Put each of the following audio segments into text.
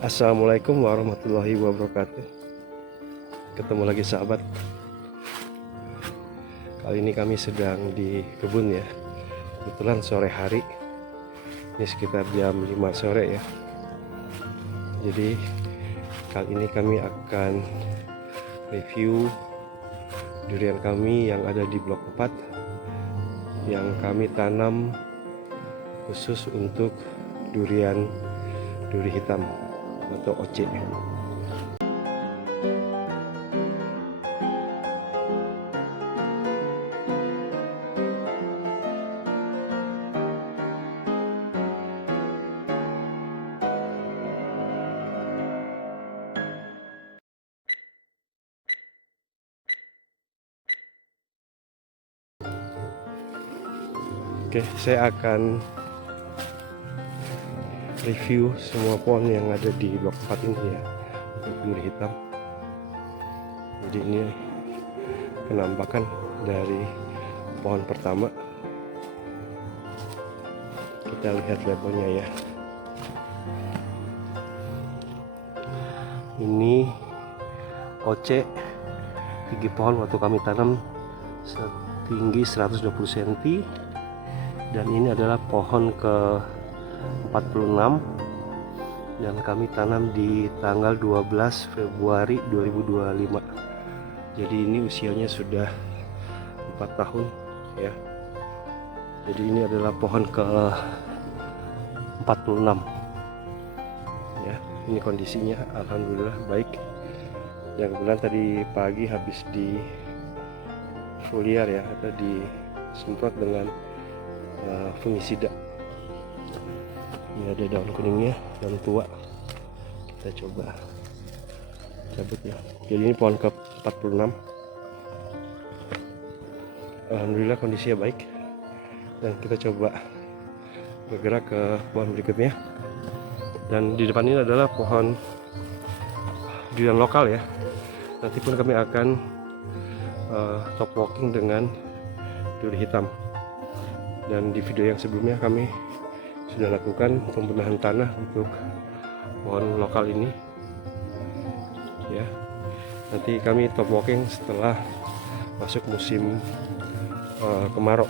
Assalamualaikum warahmatullahi wabarakatuh. Ketemu lagi sahabat. Kali ini kami sedang di kebun ya. Kebetulan sore hari. Ini sekitar jam 5 sore ya. Jadi kali ini kami akan review durian kami yang ada di blok 4 yang kami tanam khusus untuk duri hitam atau OC. Oke, saya akan review semua pohon yang ada di blok 4 ini ya, untuk duri hitam. Jadi ini penampakan dari pohon pertama. Kita lihat labelnya ya. Ini OC, tinggi pohon waktu kami tanam setinggi 120 cm, dan ini adalah pohon ke 46 dan kami tanam di tanggal 12 Februari 2025. Jadi ini usianya sudah 4 tahun ya. Jadi ini adalah pohon ke 46 ya. Ini kondisinya alhamdulillah baik. Yang kebetulan tadi pagi habis di foliar ya, atau disemprot dengan fungisida. Ini ada daun kuningnya, daun tua. Kita coba cabut ya. Jadi ini pohon ke 46. Alhamdulillah kondisinya baik. Dan kita coba bergerak ke pohon berikutnya. Dan di depan ini adalah pohon durian lokal ya. Nanti pun kami akan top walking dengan duri hitam. Dan di video yang sebelumnya kami sudah lakukan pembenahan tanah untuk pohon lokal ini ya. Nanti kami top walking setelah masuk musim kemarau.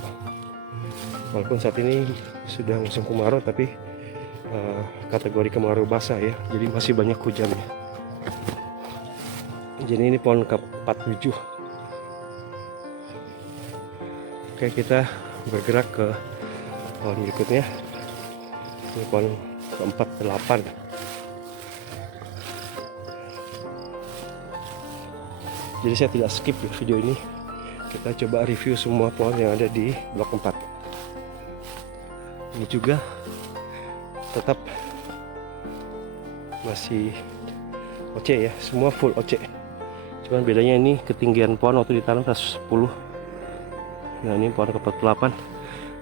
Walaupun saat ini sudah musim kemarau, tapi kategori kemarau basah ya, jadi masih banyak hujan ya. Jadi ini pohon ke-47. Oke, kita bergerak ke pohon berikutnya. Ini pohon ke-48. Jadi saya tidak skip ya video ini. Kita coba review semua pohon yang ada di blok 4. Ini juga tetap masih OC ya, semua full OC. Cuman bedanya ini ketinggian pohon waktu ditanam 110. Nah ini pohon ke-48.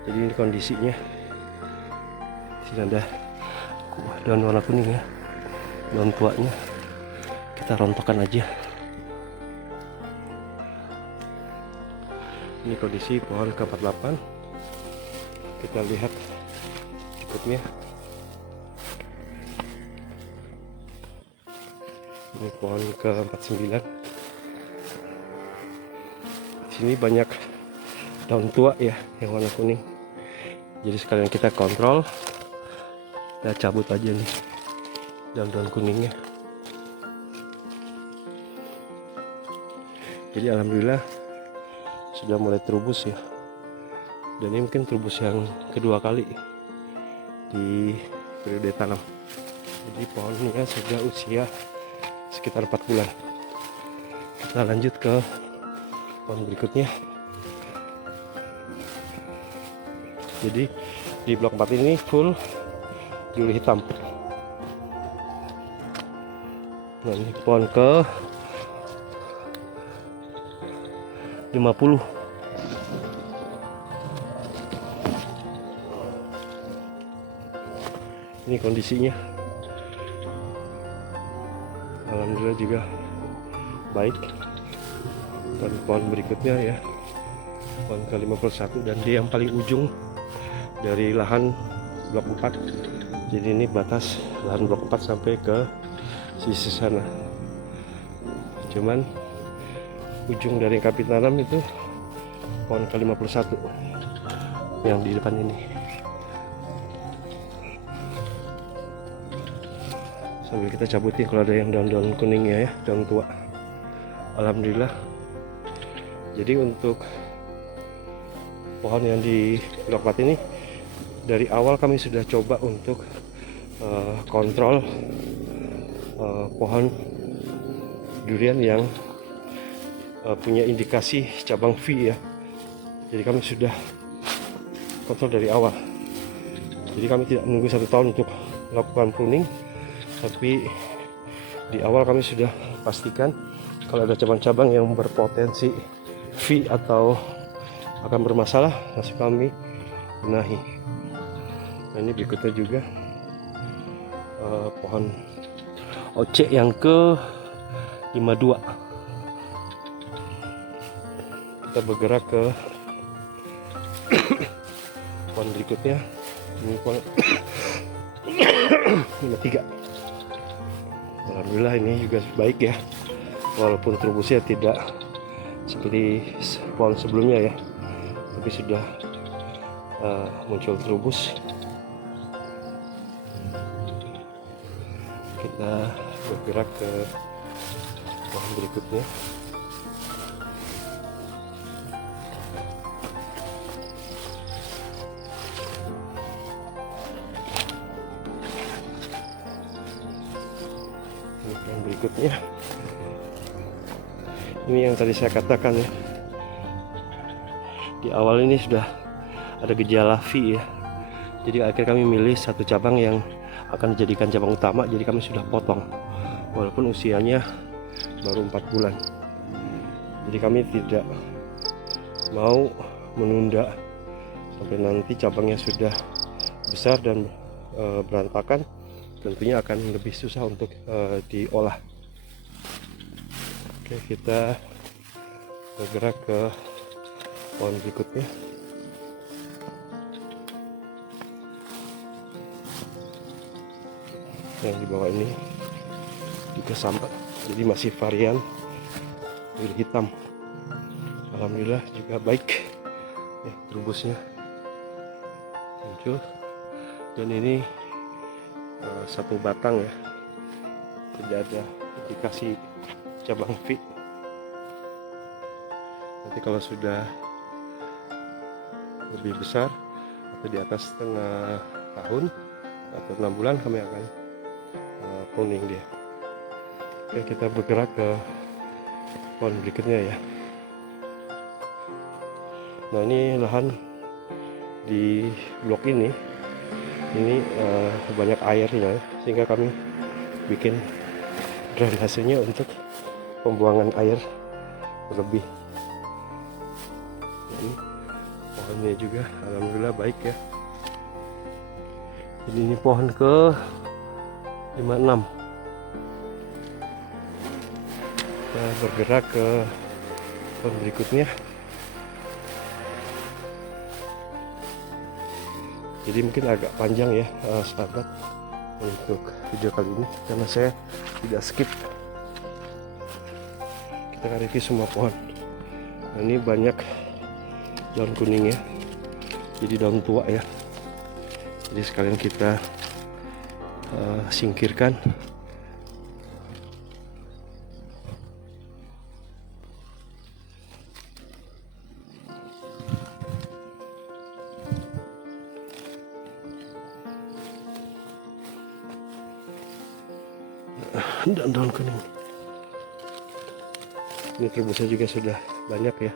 Jadi ini kondisinya. Sini ada daun warna kuning ya, daun tuanya. Kita rontokkan aja. Ini kondisi pohon ke-48. Kita lihat berikutnya. Ini pohon ke-49. Sini banyak daun tua ya yang warna kuning. Jadi sekalian kita kontrol, kita cabut aja nih daun-daun kuningnya. Jadi alhamdulillah sudah mulai terubus ya. Dan ini mungkin terubus yang kedua kali di periode tanam. Jadi pohonnya sudah usia sekitar 4 bulan. Kita lanjut ke pohon berikutnya. Jadi di blok 4 ini full duri hitam. Nah ini pohon ke 50. Ini kondisinya alhamdulillah juga baik. Dan pohon berikutnya ya, pohon ke-51, dan dia yang paling ujung dari lahan blok 4. Jadi ini batas lahan blok 4 sampai ke sisi sana. Cuman ujung dari yang kami tanam itu pohon ke-51 yang di depan ini. Sambil kita cabutin kalau ada yang daun-daun kuningnya ya, daun tua. Alhamdulillah. Jadi untuk pohon yang di blok 4 ini dari awal kami sudah coba untuk kontrol pohon durian yang punya indikasi cabang V ya. Jadi kami sudah kontrol dari awal. Jadi kami tidak menunggu 1 tahun untuk melakukan pruning, tapi di awal kami sudah pastikan kalau ada cabang-cabang yang berpotensi V atau akan bermasalah, langsung kami benahi. Nah, ini berikutnya juga pohon OC yang ke 52. Kita bergerak ke pohon berikutnya. Ini pohon 53. Alhamdulillah ini juga baik ya, walaupun trubusnya tidak seperti pohon sebelumnya ya, tapi sudah muncul trubus. Kita bergerak ke pohon berikutnya. Pohon berikutnya ini yang tadi saya katakan ya, di awal ini sudah ada gejala V ya. Jadi akhirnya kami milih satu cabang yang akan dijadikan cabang utama, jadi kami sudah potong walaupun usianya baru 4 bulan. Jadi kami tidak mau menunda sampai nanti cabangnya sudah besar dan berantakan, tentunya akan lebih susah untuk diolah. Oke, kita bergerak ke pohon berikutnya. Yang di bawah ini juga sama, jadi masih varian bir hitam. Alhamdulillah juga baik ya, trubusnya muncul. Dan ini satu batang ya, tidak ada indikasi cabang V. Nanti kalau sudah lebih besar atau di atas setengah tahun atau 6 bulan kami akan pruning dia. Oke, kita bergerak ke pohon berikutnya ya. Nah, ini lahan di blok ini banyak airnya, sehingga kami bikin drainasenya untuk pembuangan air berlebih. Ini pohonnya juga alhamdulillah baik ya. Jadi ini pohon ke 56. Kita bergerak ke pohon berikutnya. Jadi mungkin agak panjang ya sahabat untuk video kali ini, karena saya tidak skip. Kita akan review semua pohon. Nah, ini banyak daun kuningnya, jadi daun tua ya. Jadi sekalian kita singkirkan. Dan daun kuning. Ini trubusnya juga sudah banyak ya.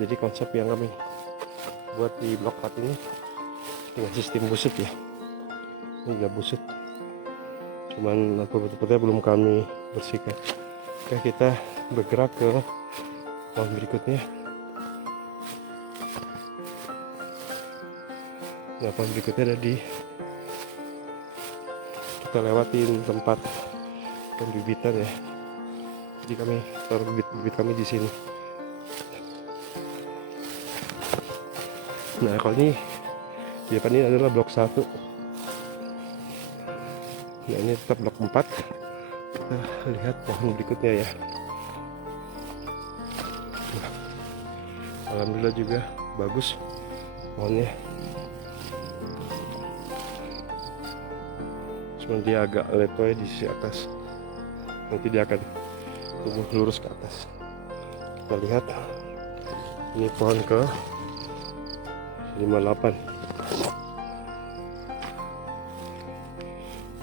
Jadi konsep yang kami buat di blok 4 ini dengan sistem busut ya. Ini juga busut, cuman rumput-rumputnya belum kami bersihkan. Oke, kita bergerak ke pohon berikutnya. Nah, pohon berikutnya ada di, kita lewatin tempat pembibitan ya. Jadi kami taruh bibit kami di sini. Nah, kalau ini di depan ini adalah blok 1. Nah, ini tetap blok 4. Kita lihat pohon berikutnya ya. Nah, alhamdulillah juga bagus pohonnya. Cuma dia agak letoy di sisi atas. Nanti dia akan tumbuh lurus ke atas. Kita lihat ini pohon ke 58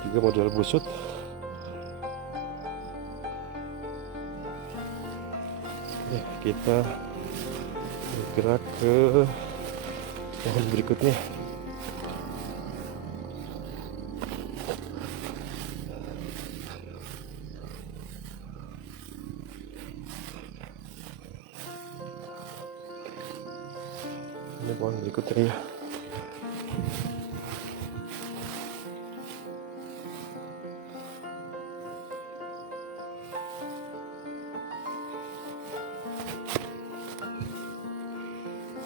juga model busut. Kita bergerak ke pohon berikutnya. Ini pohon berikutnya ya.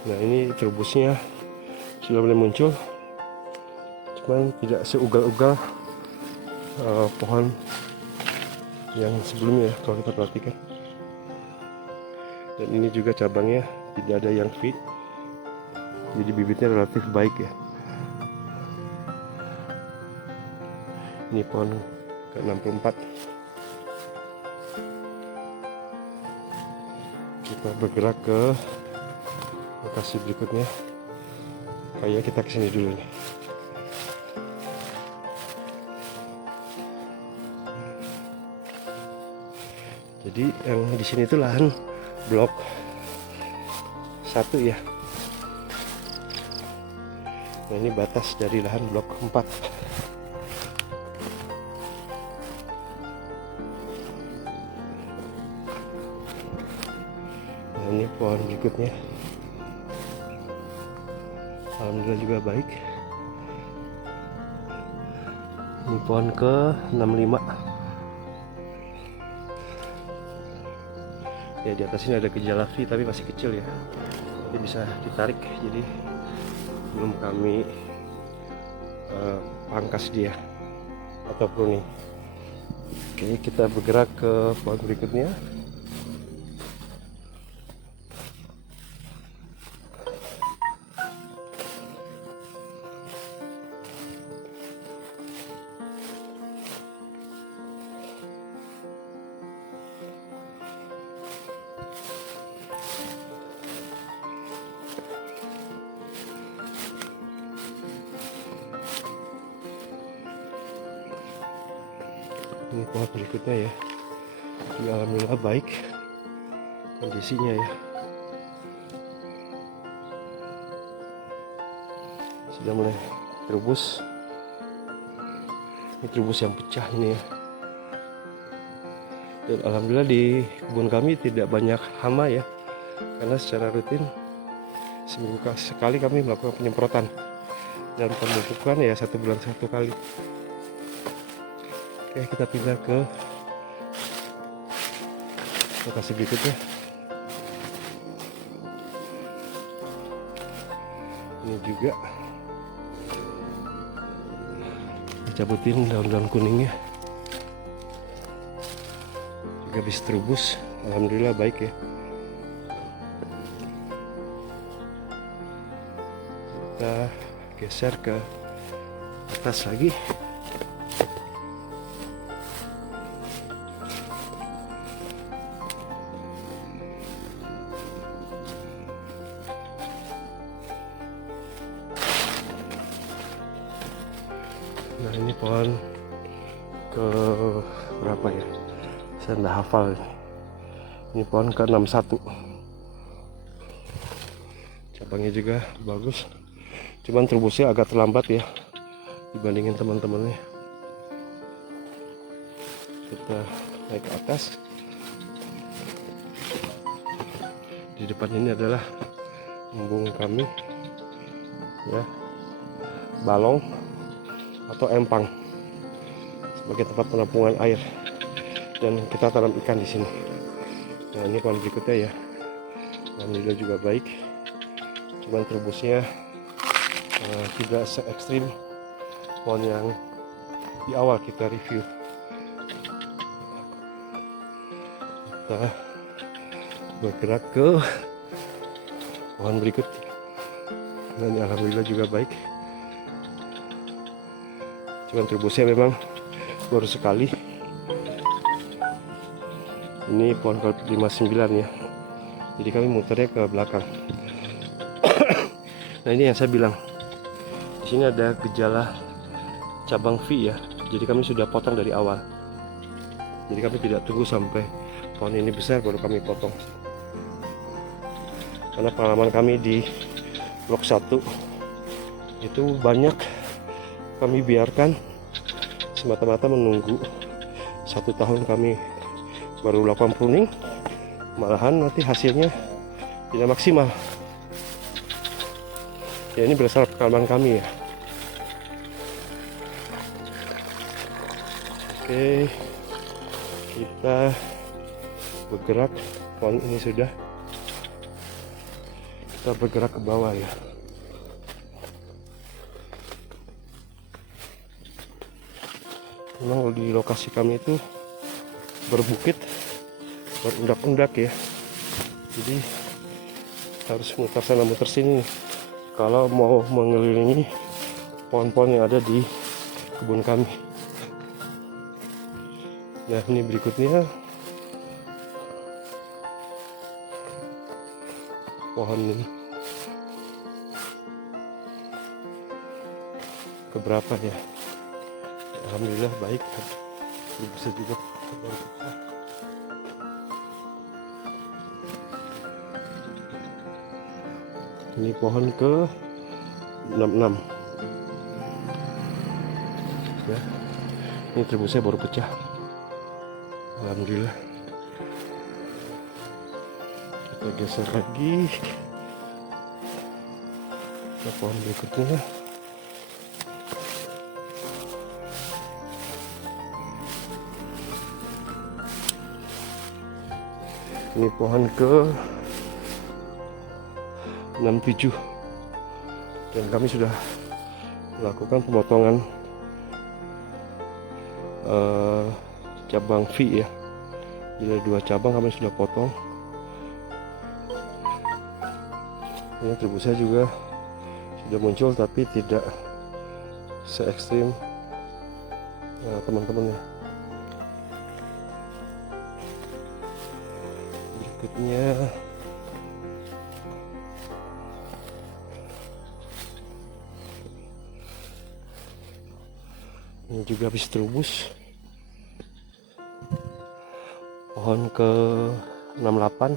Nah, ini terbusnya sudah mulai muncul, cuman tidak seugal-ugal pohon yang sebelumnya ya, kalau kita perhatikan. Dan ini juga cabangnya tidak ada yang fit, jadi bibitnya relatif baik ya. Ini pohon ke-64. Kita bergerak ke lokasi berikutnya. Kayaknya kita kesini dulu nih. Jadi yang di sini itu lahan blok 1 ya. Nah, ini batas dari lahan blok 4. Nah, ini pohon berikutnya. Alhamdulillah juga baik. Ini pohon ke-65. Ya, di atas ini ada gejala V tapi masih kecil ya. Jadi bisa ditarik, jadi belum kami pangkas dia atau pruning. Oke, kita bergerak ke pohon berikutnya. Ini pohon berikutnya ya, juga alhamdulillah baik kondisinya ya. Sudah mulai terubus. Ini terubus yang pecah ini ya. Dan alhamdulillah di kebun kami tidak banyak hama ya, karena secara rutin seminggu sekali kami melakukan penyemprotan dan pemupukan ya 1 bulan 1 kali. Oke, kita pindah ke lokasi berikutnya. Ini juga dicabutin daun-daun kuningnya, juga bisa terubus. Alhamdulillah baik ya. Kita geser ke atas lagi. Nah, ini pohon ke berapa ya? Saya nggak hafal. Ini pohon ke-61. Cabangnya juga bagus. Cuman terbusnya agak terlambat ya dibandingin teman-temannya. Kita naik ke atas. Di depan ini adalah embung kami ya, balong atau empang sebagai tempat penampungan air, dan kita tanam ikan di sini. Nah, ini pohon berikutnya ya, alhamdulillah juga baik. cuman terbusnya tidak se ekstrim pohon yang di awal kita review. Kita bergerak ke pohon berikutnya, dan alhamdulillah juga baik. Cuman terbusnya memang baru sekali. Ini pohon ke-59 ya, jadi kami muternya ke belakang. Nah, ini yang saya bilang, di sini ada gejala cabang V ya, jadi kami sudah potong dari awal. Jadi kami tidak tunggu sampai pohon ini besar baru kami potong, karena pengalaman kami di blok 1 itu banyak kami biarkan semata-mata menunggu 1 tahun kami baru melakukan pruning, malahan nanti hasilnya tidak maksimal. Ya, ini berdasarkan pengalaman kami ya. Oke, kita bergerak. Pohon ini sudah, kita bergerak ke bawah ya. Memang di lokasi kami itu berbukit, berundak-undak ya, jadi harus muter sana muter sini kalau mau mengelilingi pohon-pohon yang ada di kebun kami. Nah, ini berikutnya pohon ini keberapa ya, alhamdulillah baik, bisa juga. Ini pohon ke 66 ya. Ini terbusnya baru pecah, alhamdulillah. Kita geser lagi ke pohon berikutnya. Ini pohon ke 67, dan kami sudah melakukan pemotongan cabang V ya. Jadi 2 cabang kami sudah potong. Ini terbusnya juga sudah muncul, tapi tidak se ekstrim teman-teman ya. Berikutnya ini juga habis terubus, pohon ke 68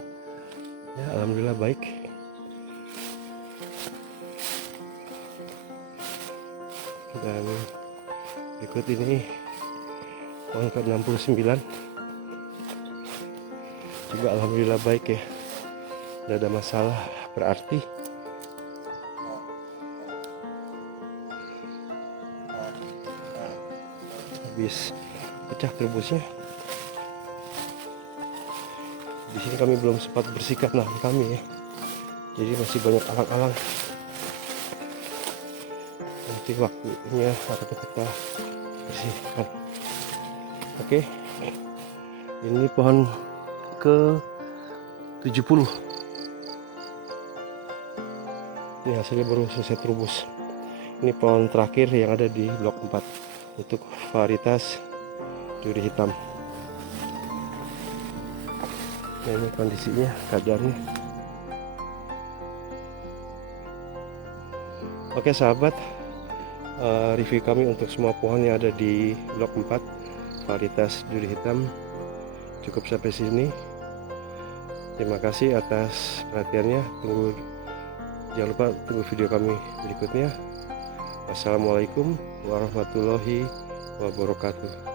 ya, alhamdulillah baik. Dan berikut ini pohon ke 69 juga alhamdulillah baik ya, tidak ada masalah berarti. Habis pecah terbusnya. Di sini kami belum sempat bersihkan lahan kami ya, jadi masih banyak alang-alang. Nanti waktunya akan kita bersihkan. Oke, ini pohon ke 70. Ini hasilnya baru selesai terubus. Ini pohon terakhir yang ada di blok 4 untuk varietas duri hitam. Nah, ini kondisinya, keadaannya. Oke sahabat, review kami untuk semua pohon yang ada di blok 4 varietas duri hitam cukup sampai sini. Terima kasih atas perhatiannya. Jangan lupa tunggu video kami berikutnya. Wassalamualaikum warahmatullahi wabarakatuh.